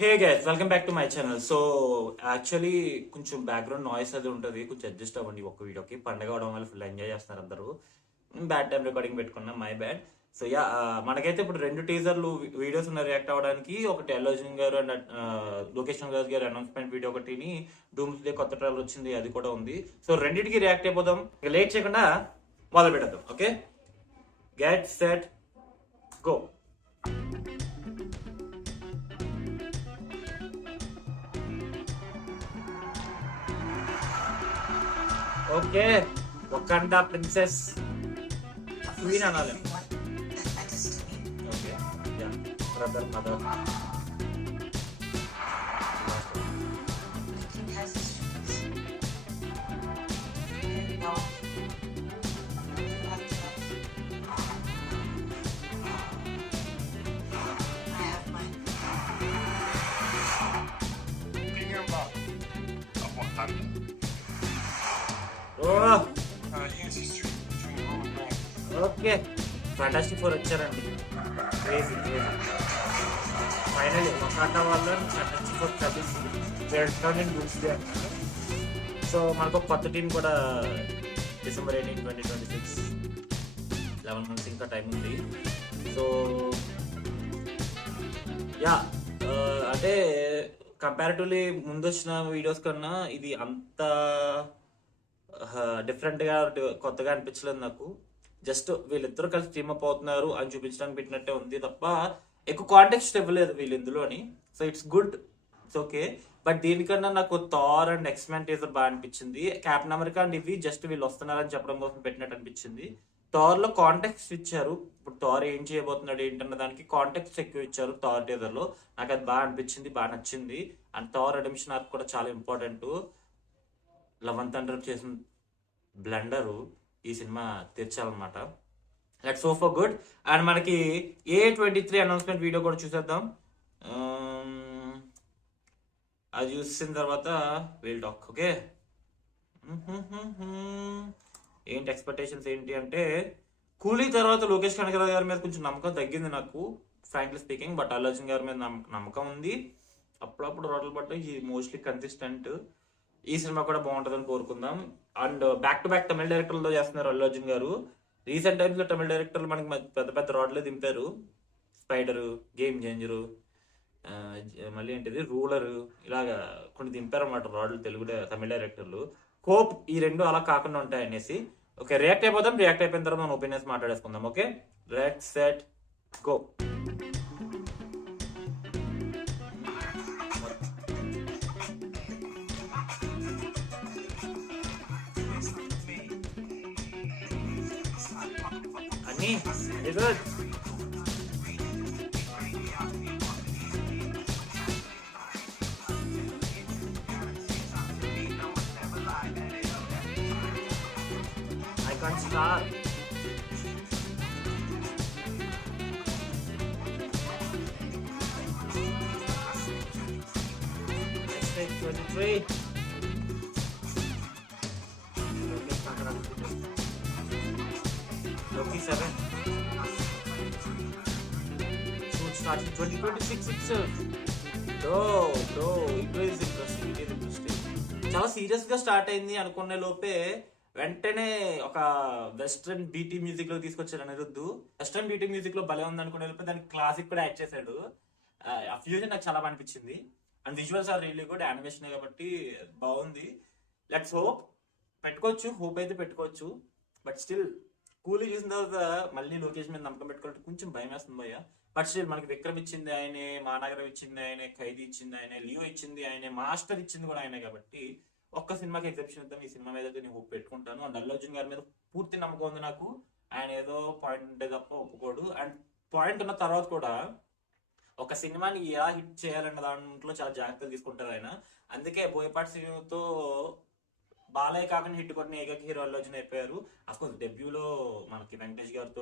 Hey guys welcome back to my channel. So actually కొంచెం background noise అది ఉంటుంది, కొంచెం అడ్జస్ట్ అవ్వండి. ఒక్క వీడియోకి పండగ అవడం వల్ల ఫుల్ ఎంజాయ్ చేస్తున్నారు అందరూ. బ్యాడ్ టైం రికార్డింగ్ పెట్టుకున్నా, మై బ్యాడ్. సో యా, మనకైతే ఇప్పుడు రెండు టీజర్లు వీడియోస్ ఉన్నాయి రియాక్ట్ అవ్వడానికి. ఒకటి అల్లు అర్జున్ గారు అండ్ లోకేష్ రాజ్ గారు అనౌన్స్మెంట్ వీడియో ఒకటిని, డూమ్స్ డే కొత్త ట్రైలర్ వచ్చింది అది కూడా ఉంది. సో రెండింటికి రియాక్ట్ అయిపోదాం. ఇక లేట్ చేయకుండా మొదలు పెడదాం. Okay, get set go. Okay, Wakanda princess queen అనాలి. Okay, ya, brother mother. Okay, fantastic four వచ్చారండి. Crazy crazy. ఫైనలీ వకాండా వాళ్ళు ఫ్యాంటాస్టిక్ ఫోర్ కలిసి. సో మనకు ఒక కొత్త టీం కూడా December 18, 2026, 11 months ఇంకా టైం ఉంది. సో యా, అంటే కంపారిటివ్లీ ముందు వచ్చిన వీడియోస్ కన్నా ఇది అంత డిఫరెంట్గా కొత్తగా అనిపించలేదు నాకు. జస్ట్ వీళ్ళిద్దరూ కలిసి టీమ్ అప్ అవుతున్నారు అని చూపించడానికి పెట్టినట్టే ఉంది తప్ప ఎక్కువ కాంటెక్స్ట్ ఇవ్వలేదు వీళ్ళు ఇందులోని. So it's good, it's okay. But దీనికన్నా నాకు థార్ అండ్ ఎక్స్‌మ్యాన్ టీజర్ బాగా అనిపించింది. క్యాప్టెన్ అమెరికా అండ్ ఇవి జస్ట్ వీళ్ళు వస్తున్నారని చెప్పడం కోసం పెట్టినట్టు అనిపించింది. థార్ లో కాంటెక్స్ట్ ఇచ్చారు. ఇప్పుడు థార్ ఏం చేయబోతున్నాడు ఏంటన్న దానికి కాంటెక్స్ట్ ఎక్కువ ఇచ్చారు థార్ టీజర్ లో. నాకు అది బాగా అనిపించింది, బాగా నచ్చింది. అండ్ థార్ రెడెంప్షన్ ఆర్క్ కూడా చాలా ఇంపార్టెంట్. లవ్ అండ్ థండర్ చేసిన బ్లండరు ఈ సినిమా తీర్చాలన్నమాట. Let's hope for good. And మనకి A23 అనౌన్స్మెంట్ వీడియో కూడా చూసేద్దాం. అది చూసిన తర్వాత విల్ టాక్. ఓకే, ఏంటి ఎక్స్పెక్టేషన్స్ ఏంటి అంటే, కూలీ తర్వాత లోకేష్ కనగరాజు గారి మీద కొంచెం నమ్మకం తగ్గింది నాకు, frankly speaking. But Allu Arjun గారి మీద నమ్మకం ఉంది. అప్పుడప్పుడు రోడ్లు పట్ట ఈ మోస్ట్లీ కన్సిస్టెంట్. ఈ సినిమా కూడా బాగుంటుందని కోరుకుందాం. అండ్ బ్యాక్ టు బ్యాక్ తమిళ డైరెక్టర్లతో చేస్తున్నారు అల్లు అర్జున్ గారు. రీసెంట్ టైమ్స్ లో తమిళ డైరెక్టర్లు మనకి పెద్ద పెద్ద రోడ్లే దింపారు. స్పైడరు, గేమ్ చేంజరు, మళ్ళీ ఏంటిది రూలర్, ఇలాగా కొన్ని దింపారు అన్నమాట రాడ్లు తెలుగు తమిళ డైరెక్టర్లు. హోప్ ఈ రెండు అలా కాకుండా ఉంటాయి అనేసి. ఓకే, రియాక్ట్ అయిపోదాం. రియాక్ట్ అయిపోయిన తర్వాత మన ఒపీనియన్స్ మాట్లాడేసుకుందాం. Okay, let's set go. అన్నీ good. Icon star. Loki 7. Shoot starts in 2026 itself. Bro, it is interesting. చాలా సీరియస్ గా స్టార్ట్ అయింది అనుకునే లోపే వెంటనే ఒక వెస్ట్రన్ బీటీ మ్యూజిక్ లో తీసుకొచ్చాడు అనిరుద్ధు. వెస్ట్రన్ బీటీ మ్యూజిక్ లో భలే ఉంది అనుకునే లోపే దానికి క్లాసిక్ కూడా యాడ్ చేశాడు. ఆ ఫ్యూజన్ నాకు చాలా బాగా అనిపించింది. And visuals are really good. Animation కాబట్టి బాగుంది. Let's hope. పెట్టుకోవచ్చు, హోప్ అయితే పెట్టుకోవచ్చు. బట్ స్టిల్ కూలీ చూసిన తర్వాత మళ్ళీ లోకేష్ మీద నమ్మకం పెట్టుకోవాలంటే కొంచెం భయం వేస్తుంది భయ్య. బట్ స్టిల్ మనకి విక్రమ్ ఇచ్చింది ఆయనే, మానగరం ఇచ్చింది ఆయనే, ఖైదీ ఇచ్చింది ఆయనే, లియో ఇచ్చింది ఆయనే, మాస్టర్ ఇచ్చింది కూడా ఆయనే. కాబట్టి ఒక్క సినిమాకి ఎగ్జెప్షన్ ఇద్దాం. ఈ సినిమా మీద అయితే నేను హోప్ పెట్టుకుంటాను. అండ్ అల్లు అర్జున్ గారి మీద పూర్తి నమ్మకం ఉంది నాకు. ఆయన ఏదో పాయింట్ ఉంటే తప్ప ఒప్పుకోడు. అండ్ పాయింట్ ఉన్న తర్వాత కూడా ఒక సినిమాని ఎలా హిట్ చేయాలన్న దాంట్లో చాలా జాగ్రత్తలు తీసుకుంటారు ఆయన. అందుకే బోయపాటి సినిమాతో బాలయ్య కాకుండా హిట్ కొట్టిన ఏకైక హీరో అల్లు అర్జున్ అయిపోయారు. అఫ్కోర్స్ డెబ్యూలో మనకి వెంకటేష్ గారితో,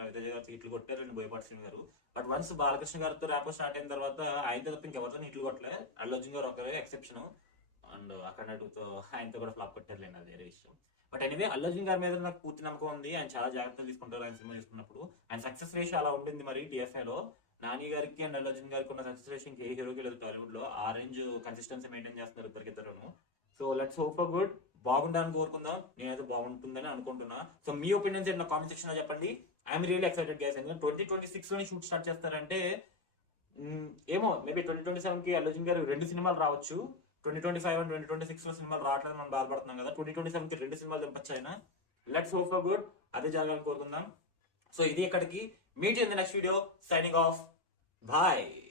రవితేజ గారితో హిట్లు కొట్టారు అండ్ బోయపాటి శ్రీని గారు. బట్ వన్స్ బాలకృష్ణ గారితో ర్యాపో స్టార్ట్ అయిన తర్వాత ఆయనతో తప్ప ఇంకెవరితో హిట్లు కొట్టలే. అల్లు అర్జున్ గారు ఒకరే ఎక్సెప్షన్. అండ్ అక్కడ టూతో ఆయనతో కూడా ఫ్లాప్ కొట్టారులేండి, అది వేరే విషయం. బట్ ఎనివే అల్లు అర్జున్ గారి మీద నాకు పూర్తి నమ్మకం ఉంది. ఆయన చాలా జాగ్రత్తలు తీసుకుంటారు ఆయన సినిమా తీసుకున్నప్పుడు. ఆయన సక్సెస్ రేషియో అలా ఉండింది మరి TFA లో. నాని గారికి అండ్ అల్లు అర్జున్ గారికి ఉన్న సక్సెస్ ఏ హీరోకి లేదు టాలీవుడ్ లో. ఆ రేంజ్ కన్సిస్టెన్సీ మెయింటైన్ చేస్తున్నారు ఇద్దరికిద్దరును. So let's hope for good. బాగుండాలని కోరుకుందాం. నేనైతే బాగుంటుందని అనుకుంటున్నా. సో మీ ఒపీనియన్స్ ఏంటి నా కామెంట్ సెక్షన్ లో చెప్పండి. I'm really excited guys. ఎందుకంటే 2026 లోనే షూట్ స్టార్ట్ చేస్తారంటే ఏమో మేబీ 2027 కి అల్లు అర్జున్ గారు 2 సినిమాలు రావచ్చు. 2025 అండ్ 2026 లో సినిమాలు రావట్లేదు మనం బాధపడుతున్నాం కదా. 2027 కి 2 సినిమాలు దింపచ్చు ఆయన. Let's hope for good. అదే జరగాలని కోరుకుందాం. సో ఇది ఇక్కడికి. Meet in the next video. Signing off. Bye.